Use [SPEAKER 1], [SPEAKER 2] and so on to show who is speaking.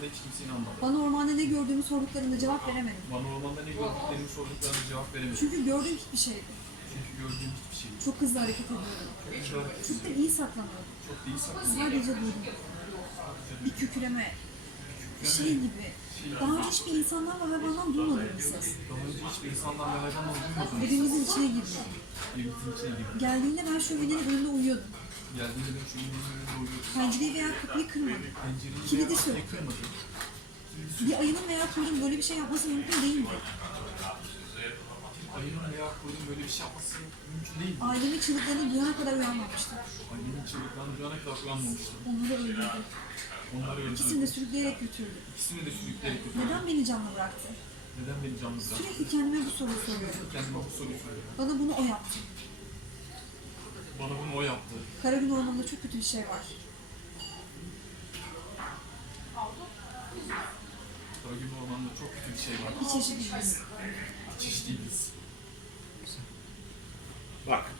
[SPEAKER 1] da hiç kimse inanmadı.
[SPEAKER 2] Bana ormanda ne gördüğümü sorduklarında cevap veremedim.
[SPEAKER 1] Bana ormanda ne gördüklerimi sorduklarına cevap veremedim.
[SPEAKER 2] Çünkü gördüğüm hiçbir şeydi.
[SPEAKER 1] Çünkü gördüğüm hiçbir şey yok.
[SPEAKER 2] Çok hızlı hareket ediyorum.
[SPEAKER 1] Çok güzel hareket
[SPEAKER 2] Çok da iyi saklanıyordum.
[SPEAKER 1] Çok da iyi saklanıyor.
[SPEAKER 2] Sadece duydum. Bir kükreme, şey gibi. Daha önce hiçbir insandan ve hayvandan duymadığım bir ses.
[SPEAKER 1] Daha önce hiçbir insandan ve hayvandan duymadım.
[SPEAKER 2] Evimizin içine girdi.
[SPEAKER 1] Evimizin içine girdi.
[SPEAKER 2] Geldiğinde ben şöminenin önünde uyuyordum.
[SPEAKER 1] Geldiğinde ben şu önünde uyuyordum.
[SPEAKER 2] Pencereyi veya kapıyı kırmadım.
[SPEAKER 1] Pencereyi
[SPEAKER 2] Kilidi
[SPEAKER 1] veya.
[SPEAKER 2] Bir ayının veya kurdun böyle bir şey yapması mümkün değildi.
[SPEAKER 1] Ayının veya kurun böyle bir şey yapması mümkün değil.
[SPEAKER 2] Ailemin çığlıklarını duyana kadar uyanmamıştım.
[SPEAKER 1] Ailenin çığlıklarını duyana kadar uyanmamıştım.
[SPEAKER 2] Onları öldürdüm.
[SPEAKER 1] Onları
[SPEAKER 2] İkisini de sürükleyerek götürdü.
[SPEAKER 1] İkisini de sürükleyerek götürdüm.
[SPEAKER 2] Neden beni canlı bıraktı?
[SPEAKER 1] Neden beni canlı bıraktı?
[SPEAKER 2] Sürekli kendime bu soruyu soruyorum.
[SPEAKER 1] Kendime bu soruyu soruyorum.
[SPEAKER 2] Bana bunu o yaptı. Karagün Ormanı'nda çok kötü bir şey var.
[SPEAKER 1] Karagül Ormanı'nda çok kötü bir şey var.
[SPEAKER 2] Hiç eşit değiliz.
[SPEAKER 1] Değiliz.
[SPEAKER 3] Bak